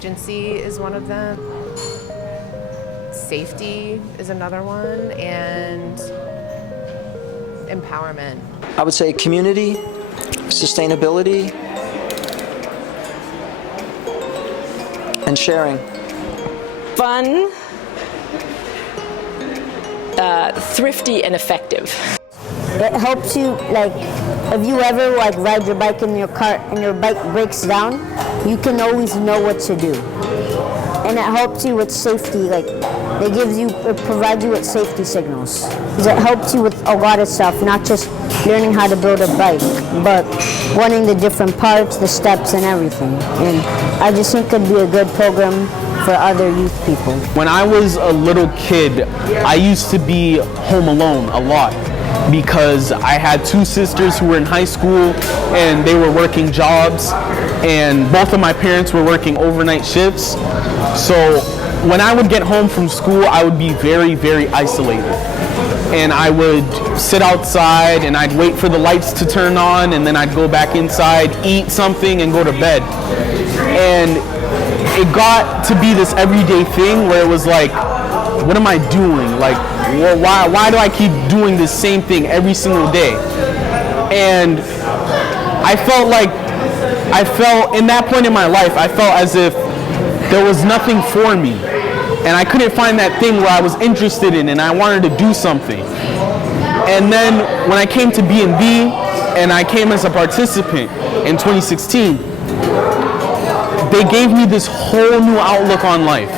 agency is one of them. Safety is another one, and empowerment. I would say community, sustainability, and sharing. Fun, thrifty, and effective. It helps you, like, if you ever ride your bike in your car and your bike breaks down, you can always know what to do. And it helps you with safety, it provides you with safety signals. It helps you with a lot of stuff, not just learning how to build a bike, but learning the different parts, the steps, and everything. And I just think it'd be a good program for other youth people. When I was a little kid, I used to be home alone a lot because I had two sisters who were in high school and they were working jobs, and both of my parents were working overnight shifts. So when I would get home from school, I would be very, very isolated. And I would sit outside and I'd wait for the lights to turn on, and then I'd go back inside, eat something, and go to bed. And it got to be this everyday thing where it was like, what am I doing? Like, why do I keep doing this same thing every single day? And I felt in that point in my life, I felt as if there was nothing for me. And I couldn't find that thing where I was interested in and I wanted to do something. And then when I came to B&B and I came as a participant in 2016, they gave me this whole new outlook on life.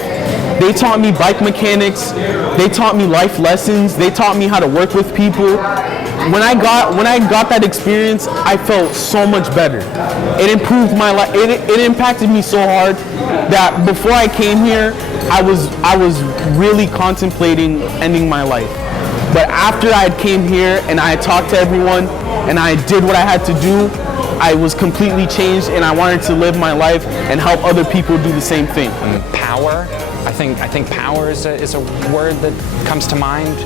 They taught me bike mechanics, they taught me life lessons, they taught me how to work with people. When I got that experience, I felt so much better. It improved my life. It impacted me so hard that before I came here, I was really contemplating ending my life. But after I came here and I talked to everyone and I did what I had to do, I was completely changed, and I wanted to live my life and help other people do the same thing. Power. I think power is a word that comes to mind.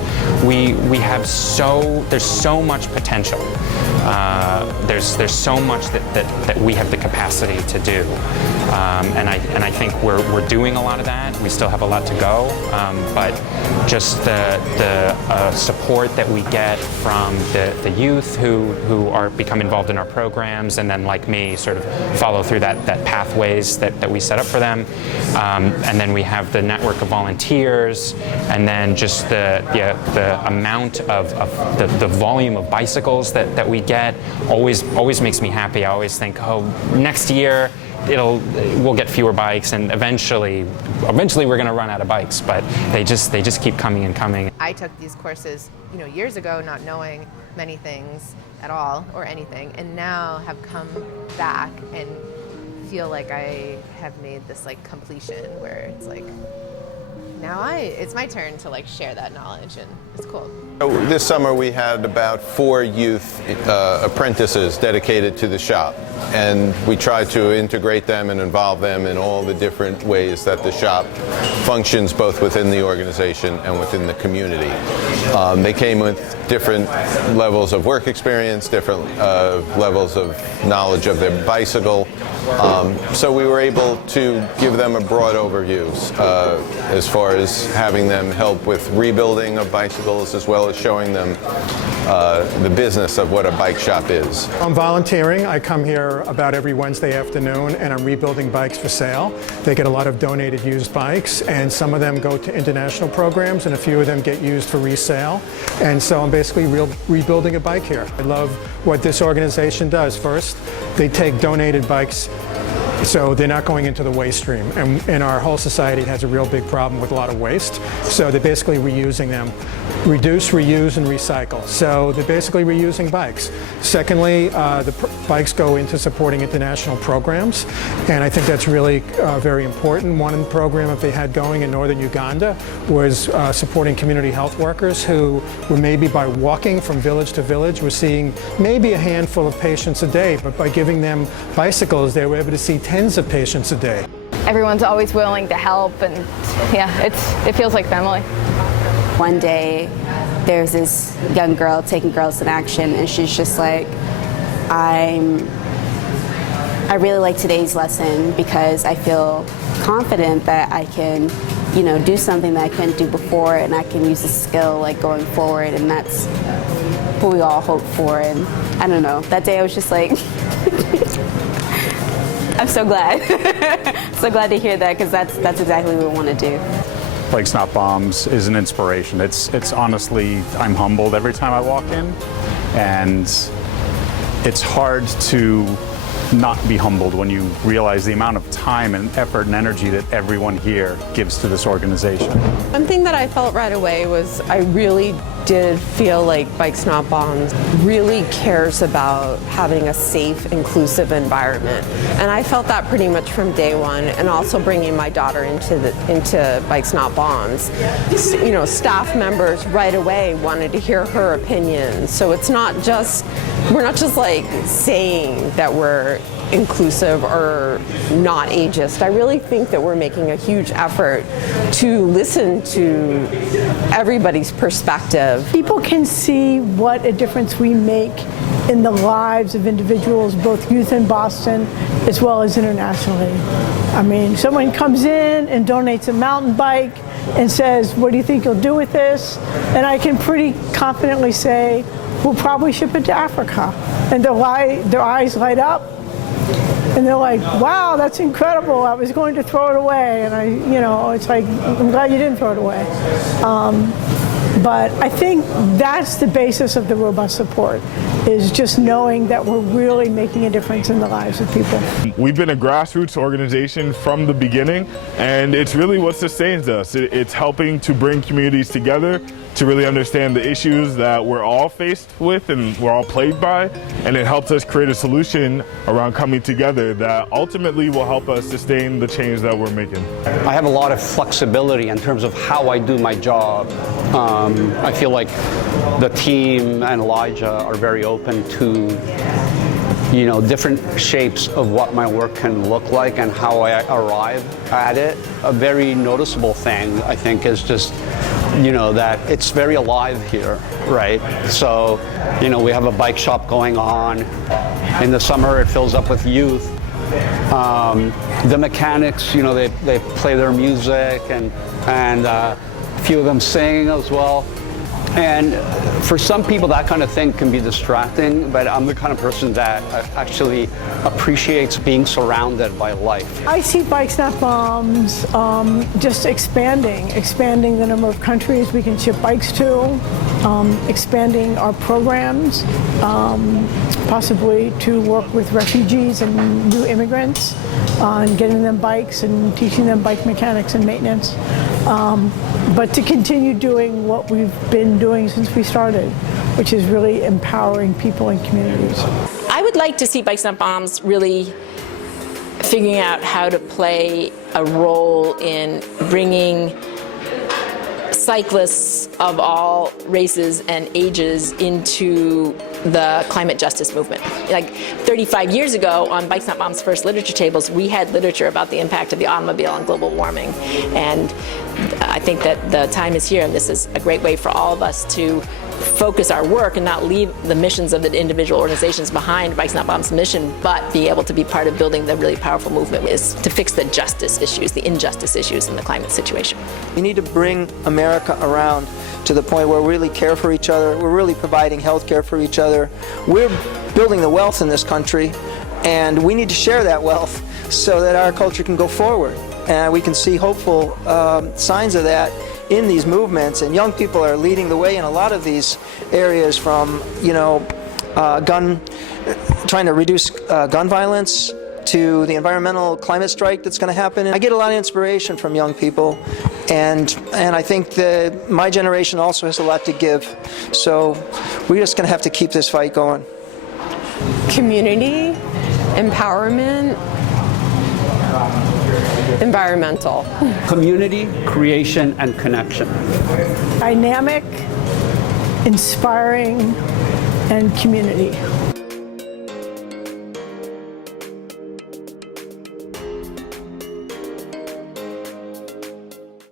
There's so much potential. There's so much that we have the capacity to do, and I think we're doing a lot of that. We still have a lot to go, but just the support that we get from the youth who become involved in our programs, and then like me, sort of follow through that pathways that we set up for them, and then we have the network of volunteers, and then just the amount of the volume of bicycles that we get always makes me happy. I always think, oh, next year we'll get fewer bikes, and eventually we're going to run out of bikes, but they just keep coming and coming. I took these courses, years ago, not knowing many things at all or anything, and now have come back and feel like I have made this completion where it's like, now it's my turn to share that knowledge, and it's cool. This summer we had about 4 youth apprentices dedicated to the shop, and we tried to integrate them and involve them in all the different ways that the shop functions, both within the organization and within the community. They came with different levels of work experience, different levels of knowledge of their bicycle, so we were able to give them a broad overview as far as having them help with rebuilding of bicycles, as well as showing them the business of what a bike shop is. I'm volunteering. I come here about every Wednesday afternoon, and I'm rebuilding bikes for sale. They get a lot of donated used bikes, and some of them go to international programs, and a few of them get used for resale. And so I'm basically rebuilding a bike here. I love what this organization does. First, they take donated bikes, so they're not going into the waste stream. And our whole society has a real big problem with a lot of waste. So they're basically reusing them. Reduce, reuse, and recycle. So they're basically reusing bikes. Secondly, the bikes go into supporting international programs. And I think that's really very important. One program that they had going in northern Uganda was supporting community health workers who were maybe by walking from village to village were seeing maybe a handful of patients a day, but by giving them bicycles, they were able to see tens of patients a day. Everyone's always willing to help, and yeah, it feels like family. One day, there's this young girl taking Girls in Action, and she's just like, I'm I really like today's lesson because I feel confident that I can, do something that I couldn't do before, and I can use the skill like going forward, and that's what we all hope for. And I don't know, that day I was just like, I'm so glad. So glad to hear that, because that's exactly what we want to do. Bikes Not Bombs is an inspiration. It's honestly, I'm humbled every time I walk in, and it's hard to not be humbled when you realize the amount of time and effort and energy that everyone here gives to this organization. One thing that I felt right away was I really did feel like Bikes Not Bombs really cares about having a safe, inclusive environment. And I felt that pretty much from day one, and also bringing my daughter into Bikes Not Bombs. Staff members right away wanted to hear her opinion. So we're not just like saying that we're inclusive or not ageist. I really think that we're making a huge effort to listen to everybody's perspective. People can see what a difference we make in the lives of individuals, both youth in Boston as well as internationally. I mean, someone comes in and donates a mountain bike and says, "What do you think you'll do with this?" And I can pretty confidently say, "We'll probably ship it to Africa." And their eyes light up. And they're like, "Wow, that's incredible. I was going to throw it away." And it's like, I'm glad you didn't throw it away. But I think that's the basis of the robust support, is just knowing that we're really making a difference in the lives of people. We've been a grassroots organization from the beginning, and it's really what sustains us. It's helping to bring communities together to really understand the issues that we're all faced with and we're all plagued by, and it helps us create a solution around coming together that ultimately will help us sustain the change that we're making. I have a lot of flexibility in terms of how I do my job. I feel like the team and Elijah are very open to different shapes of what my work can look like and how I arrive at it. A very noticeable thing, I think, is just that it's very alive here, right? So, we have a bike shop going on. In the summer, it fills up with youth. The mechanics, they play their music, and a few of them sing as well. And for some people, that kind of thing can be distracting, but I'm the kind of person that actually appreciates being surrounded by life. I see Bikes Not Bombs just expanding the number of countries we can ship bikes to, expanding our programs, possibly to work with refugees and new immigrants on getting them bikes and teaching them bike mechanics and maintenance. But to continue doing what we've been doing since we started, which is really empowering people and communities. I would like to see Bikes Not Bombs really figuring out how to play a role in bringing cyclists of all races and ages into the climate justice movement. Like 35 years ago, on Bikes Not Bombs' first literature tables, we had literature about the impact of the automobile on global warming. And I think that the time is here, and this is a great way for all of us to focus our work and not leave the missions of the individual organizations behind Bikes Not Bombs' mission, but be able to be part of building the really powerful movement is to fix the justice issues, the injustice issues in the climate situation. We need to bring America around to the point where we really care for each other. We're really providing health care for each other. We're building the wealth in this country, and we need to share that wealth so that our culture can go forward. And we can see hopeful signs of that in these movements, and young people are leading the way in a lot of these areas, from trying to reduce gun violence to the environmental climate strike that's going to happen. And I get a lot of inspiration from young people, and I think that my generation also has a lot to give. So we're just going to have to keep this fight going. Community, empowerment, environmental. Community, creation, and connection. Dynamic, inspiring, and community.